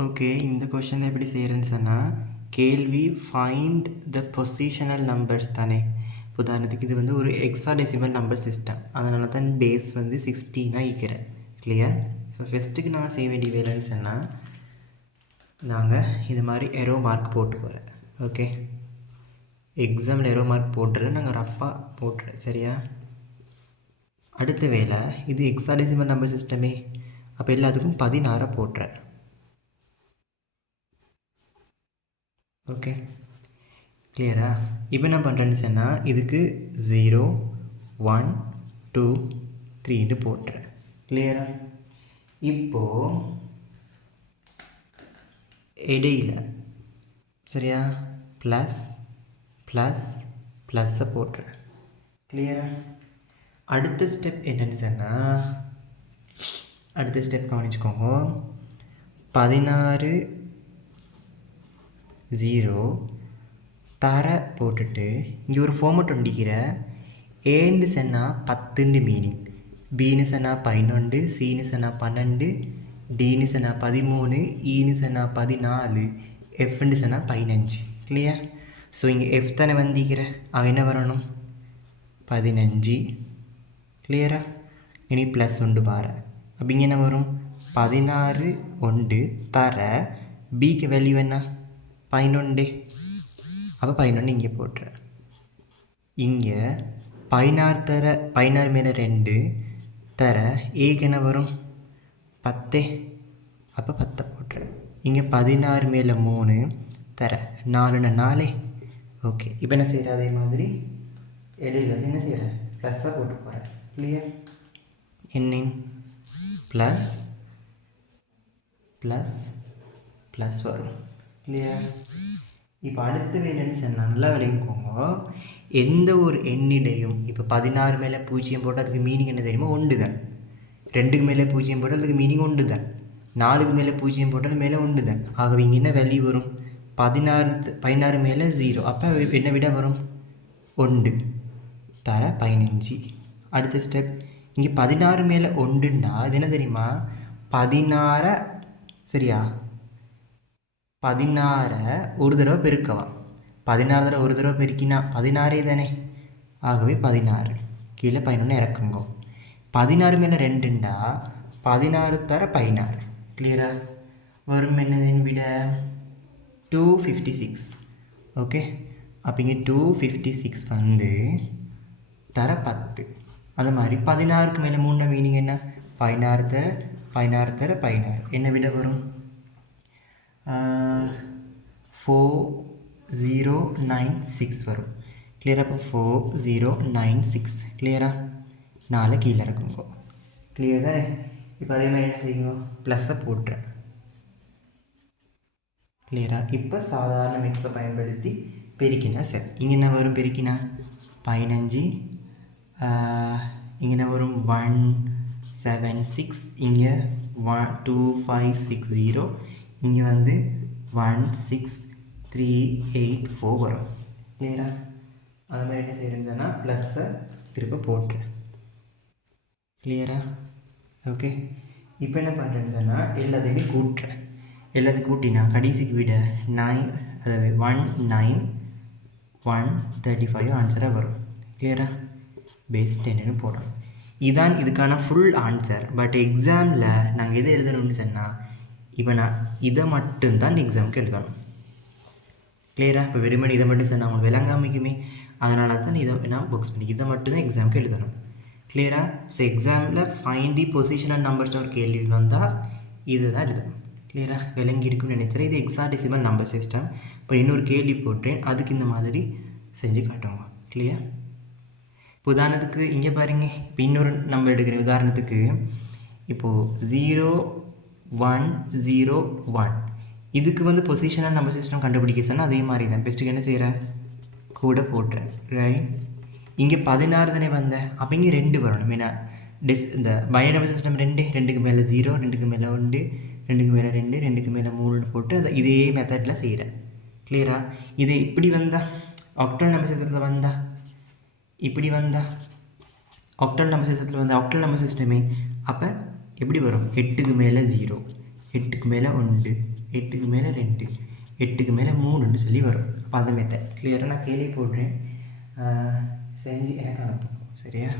Okay, இந்த question எப்படி செய்கிறேன்னு சொன்னால், கேள்வி ஃபைண்ட் த பொசிஷனல் நம்பர்ஸ் தானே. உதாரணத்துக்கு இது வந்து ஒரு ஹெக்ஸாடெசிமல் நம்பர் சிஸ்டம், அதனால தான் பேஸ் வந்து 16 இருக்கிறேன். கிளியர்? ஸோ ஃபஸ்ட்டுக்கு நான் செய்ய வேண்டிய வேலைன்னு சொன்னால், நாங்கள் இது மாதிரி எரோ மார்க் போட்டு போகிறேன். ஓகே, எக்ஸாமில் எரோ மார்க் போட்டுறேன், நாங்கள் ரஃபாக போட்டுறேன். சரியா? அடுத்த வேலை, இது ஹெக்ஸாடெசிமல் நம்பர் சிஸ்டமே, அப்போ எல்லாத்துக்கும் 16 போட்டுறேன். ஓகே, கிளியரா? இப்போ என்ன பண்ணுறேன்னு சொன்னால், இதுக்கு 0 1 2 3ன்னு போட்டுறேன். கிளியரா? இப்போது இடையில் சரியா ப்ளஸ் ப்ளஸ் ப்ளஸ்ஸை போட்டுறேன். கிளியரா? அடுத்த ஸ்டெப் என்னென்னு சொன்னால், அடுத்த ஸ்டெப் கவனிச்சுக்கோங்க. 16 0 தர போட்டுட்டு இங்கே ஒரு ஃபார்மட் ஒண்டிக்கிற. ஏன்னு சொன்னால் 10ன்னு மீனிங், பின்னு சொன்னால் 11, சின்னு சொன்னால் 12, டின்னு சொன்னால் 13, ஈன்னு சொன்னால் 14, எஃப்ன்னு சொன்னால் 15. இல்லையா? ஸோ இங்கே எஃப் தானே வந்திக்கிற, அவன் என்ன வரணும் 15. கிளியரா? இனி ப்ளஸ் ஒன்று பாரு. அப்போ இங்கே என்ன வரும் 16 ஒன்று தர பிக்கு வேல்யூ என்ன 11. அப்போ 11 இங்கே போட்டுறேன். இங்கே 16 தர 16 மேலே 2 தர ஏக்கு என்ன வரும் 10. அப்போ 10 போட்டுறேன். இங்கே 16 மேலே 3 தர 4ன்னு 4. ஓகே, இப்போ என்ன செய்கிறேன், அதே மாதிரி இடையில என்ன செய்கிறேன், ப்ளஸ்ஸாக போட்டு போகிறேன். இல்லையா? என்ன ப்ளஸ் ப்ளஸ் ப்ளஸ் வரும். இல்லையா? இப்போ அடுத்த வேலைன்னு சொன்னால் நல்லா விளைவிக்கோங்க. எந்த ஒரு எண்ணிடையும் இப்போ 16 மேலே 0 போட்டால் அதுக்கு மீனிங் என்ன தெரியுமா, ஒன்று தான். 2க்கு மேலே 0 போட்டால் அதுக்கு மீனிங் ஒன்று தான். 4க்கு மேலே 0 போட்டால் மேலே ஒன்று தான். ஆகவே இங்கே என்ன வேல்யூ வரும் 16 மேலே 0. அப்போ என்ன விட வரும் 1 தர 15. அடுத்த ஸ்டெப், இங்கே 16 மேலே 1ண்டா அது என்ன தெரியுமா 16. சரியா? 16 ஒரு தடவை பெருக்கலாம். 16 தடவை ஒரு தடவை பெருக்கினா 16 தானே. ஆகவே 16 கீழே 11 இறக்குங்க. 16 மேலே 2ண்டா 16 தர 16. கிளியரா? வரும் என்னதின் விட 256. ஓகே, அப்போ இங்கே 256 வந்து தர 10. அது மாதிரி 16க்கு மேலே 3 மீனிங் என்ன 16 தர 16 தர 16. என்ன விட வரும் 4096 வரும். கிளியரா? அப்போ 4096. கிளியரா? 4 கீழே இருக்குங்க. கிளியர் தானே? இப்போ அதே மாதிரி என்ன செய்யுங்க, ப்ளஸ்ஸை போட்டுறேன். கிளியரா? இப்போ சாதாரண மிக்ஸை பயன்படுத்தி பெருக்கினா சரி. இங்கே என்ன வரும் பெருக்கினா 15. இங்கே என்ன வரும் 176. இங்கே 2560. இங்கே வந்து 16384 வரும். கிளியரா? அது மாதிரி என்ன செய்யறதுன்னா ப்ளஸ்ஸை திரும்ப போட்டுறேன். கிளியரா? ஓகே, இப்போ என்ன பண்ணுறேன்னு சொன்னால் எல்லாத்தையுமே கூட்டுறேன். எல்லாத்தையும் கூட்டினா கடைசிக்கு விட 9, அதாவது 19135 ஆன்சராக வரும். கிளியரா? பேஸ் 10ன்னு போடுறோம். இதுதான் இதுக்கான ஃபுல் ஆன்சர். பட் எக்ஸாமில் நாங்கள் எதை எழுதணும்னு சொன்னால், இப்போ நான் இதை மட்டும்தான் எக்ஸாமுக்கு எழுதணும். கிளியராக? இப்போ வெறுமனே இதை மட்டும் சொன்னால் அவங்க விளங்காமிக்குமே, அதனால தான் இதை நான் பாக்ஸ் பண்ணி இதை மட்டும் தான் எக்ஸாமுக்கு எழுதணும். கிளியராக? ஸோ எக்ஸாமில் ஃபைண்ட் தி பொசிஷனல் நம்பர்ஸ் ஒரு கேள்வி வந்தால் இது தான் எழுதணும். கிளியராக? விளங்கி இருக்குன்னு நினைக்கிறேன். இது ஹெக்ஸாடெசிமல் நம்பர் சிஸ்டம். இப்போ இன்னொரு கேள்வி போட்டேன், அதுக்கு இந்த மாதிரி செஞ்சு காட்டுவோம். கிளியர்? இப்போ உதாரணத்துக்கு இங்கே பாருங்க, இப்போ இன்னொரு நம்பர் எடுக்கிறேன். உதாரணத்துக்கு இப்போது 0101 இதுக்கு வந்து பொசிஷனல் நம்பர் சிஸ்டம் கண்டுபிடிக்க சொன்னால் அதே மாதிரி தான். பெஸ்ட்டுக்கு என்ன செய்கிறேன், கூட போட்டுறேன். ரைட்? இங்கே 16 தானே வந்தேன், அப்போ இங்கே 2 வரணும். ஏன்னா இந்த பைனரி நம்பர் சிஸ்டம் 2க்கு மேலே 0, 2க்கு மேலே 1, 2க்கு மேலே 2, 2க்கு மேலே 3 போட்டு அதை இதே மெத்தடில் செய்கிறேன். கிளியரா? இது இப்படி வந்தால் ஆக்டல் நம்பர் சிஸ்டத்தில் வந்தால் இப்படி வந்தால் ஆக்டல் நம்பர் சிஸ்டத்தில் வந்தால் ஆக்டல் நம்பர் சிஸ்டமே அப்போ எப்படி வரும் 8க்கு மேலே 0, 8க்கு மேலே 1, 8க்கு மேலே 2, 8க்கு மேலே 3ன்னு சொல்லி வரும். அப்போ அந்த மெத்தட் கிளியராக நான் கேள்வி போடுறேன், செஞ்சு எனக்கு அனுப்பும். சரியா?